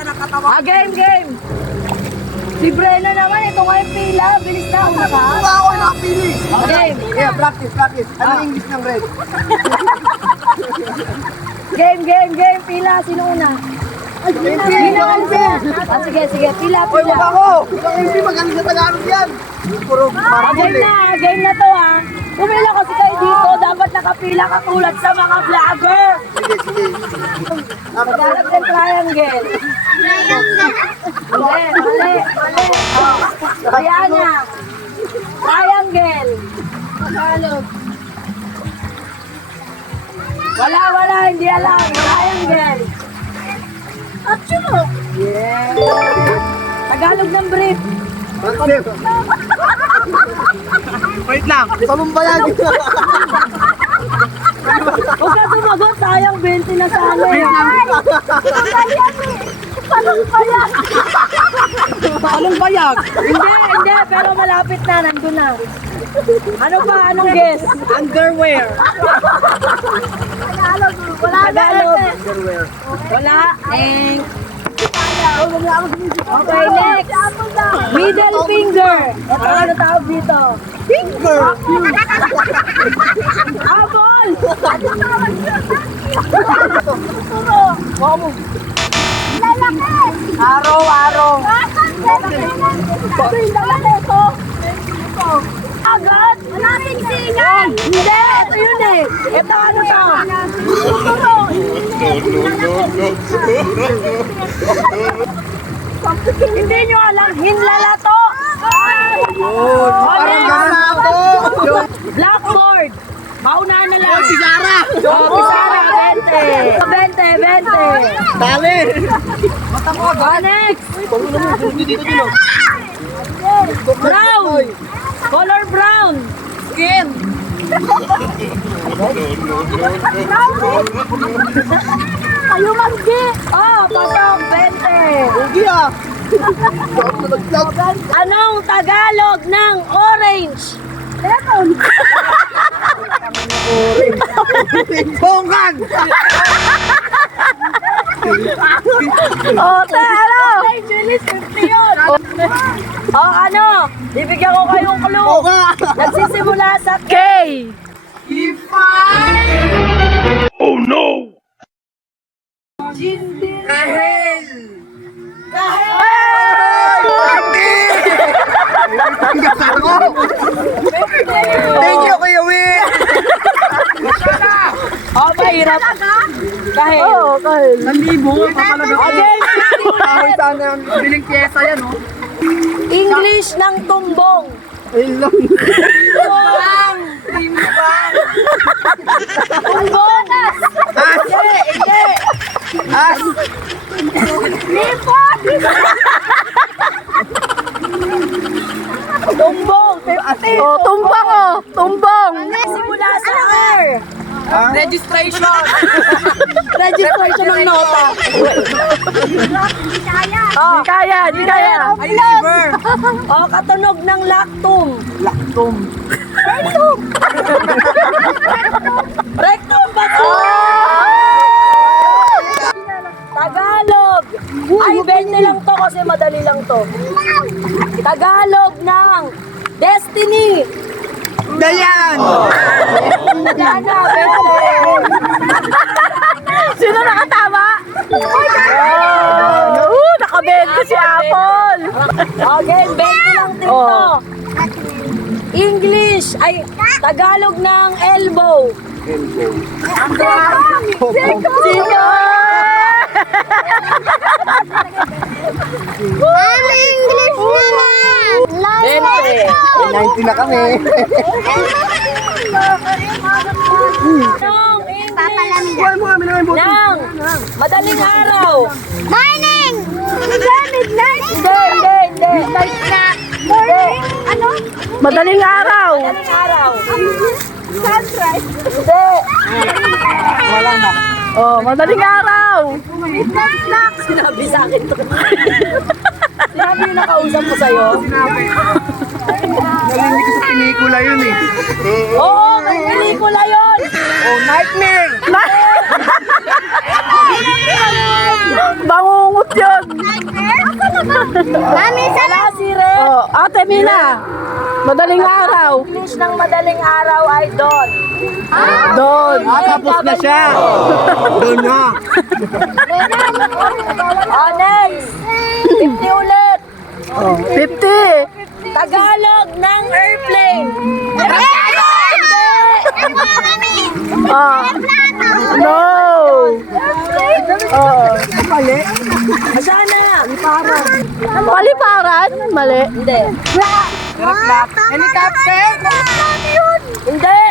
Game. Si Breno naman, ito nga yung pila. Bilis na ako naka. Ako nakapili. Game. Yeah, practice. Ano yung English ng red? Game. Pila. Sino una? Sige. Pila. Uy, wag ako. Hindi magaling sa Tagalog yan. Puro marabol eh. Game na to ha. Pumila kasi kayo dito. Dapat nakapila katulad sa mga vlogger. Sige. Maghanap ng triangle. Mali. Ayan na. Triangle. Tagalog. Wala, hindi alam. Triangle. Yeah. Tagalog ng brief. Wait lang. Talumbayag. Huwag ka sumagot. Sayang 20 na sa ano eh. Anong bayag? Hindi. Pero malapit na. Nandun na. Ano pa? Anong guess? Underwear. Tagalog. Wala. Okay, next. Middle finger. Ito, ano tawag dito? Finger. Apple! Araw. Agad? Maraming singal! Hindi! Ito yun eh! Ito ano to? Hindi nyo alam, hinlala to! Parang gano'n ako. Blackboard! Maunahan na lang! Sigara. Pisara, 20! Dali. Next! Brown! Color brown! Skin! Kayo magdi! Oh, patok, 20! Ugi ah. Anong Tagalog ng orange? Lemon! Bonggan. Ano? Bilis, 50 yun! Ano? Bibigyan ko kayong clue! Bonga. Nagsisimula sa K! Oh no! Kahel. Thank you, Kuya Will. Oh, mahirap. Kahil. Oo, kahil. 1,000 papalaga ko. Okay. Kahoy sana ang biling pyesa yan, oh. English ng tumbong. Ayun lang. Tumbong. Tumbong. Hindi. As. Lipot. Tumbong. 50. Oh, tumbang oh, tumbong. Simula sa R. Registration. Registration ng nota. Di kaya. Ay, liver. O, katunog ng lactum. Laktom. Rectum ba to? Tagalog. Ay, 20 lang to kasi madali lang to. Tagalog ng destiny. Dayan. Diana, 20. Sino nakatama? Nakabenta si Apple. Okay, 20 lang din to. English, ay, Tagalog ng elbow. Sino? English naman! 90 na kami. Nang English Kuha mo kami ng buto. ng madaling araw. Morning! Midnight! Hindi. Morning! Ano? Madaling araw. Madaling araw. Sunrise! Hindi. Wala na. Oh, madaling araw. Midnight snack! Sinabi sa akin to. Sinabi yung nakausap mo sa'yo? Narinig ko sa pelikula yun eh. Oo, may pelikula yun. Oh, nightmare. Bangungot yun. Mami, Wala si Red. Oh, Ate Mina. Madaling araw. English ng madaling araw ay Don. Doon. Tapos na siya. Doon na. Oh, next. 50 ulit. Oh, 50. Tagalog ng airplane. Ah. No. Oh. Asana. Paliparan? Mali. Hindi. Helicopter. Hindi.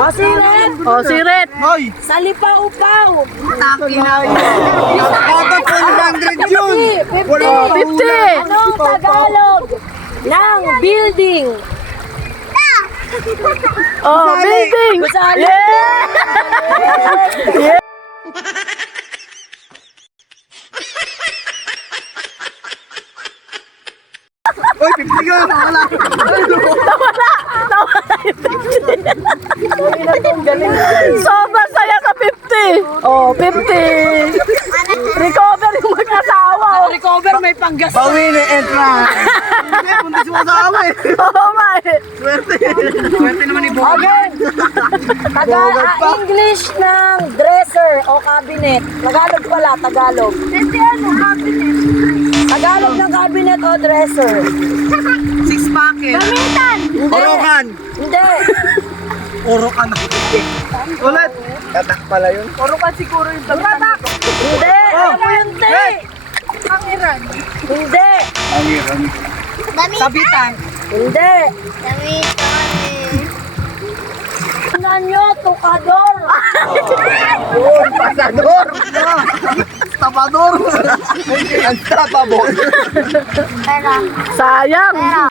O si Red. Oh, si Red. Hoy. Sa lipa-upaw. Dapat 100 yun. 50. Wala. 50. Anong Tagalog ng building? Oh, building. Gusali. Yeah. Hoy, 50 yun. Wala. Sobrang saya sa 50. Oh, 50. Recover yung mag-asawa. Oh. Recover may panggas. Bawi na entrance. Hindi, punta si Masawa eh. Oh, my. Swerte. Swerte naman ni Boga. Okay. English ng dresser o cabinet. Tagalog pala, Tagalog. Tagalog ng cabinet o dresser. Gamitan. Hindi. Orokan. Hindi. Orokan. Ulit. Tatak pala yun. Hindi. Ano mo yung te? Hindi. Pangiran. Gamitan. Hindi. Gamitan. Ano nyo? Tukador. Oh, pasador. Tapador. Ang tapabor. Pera. Sayang. Pera.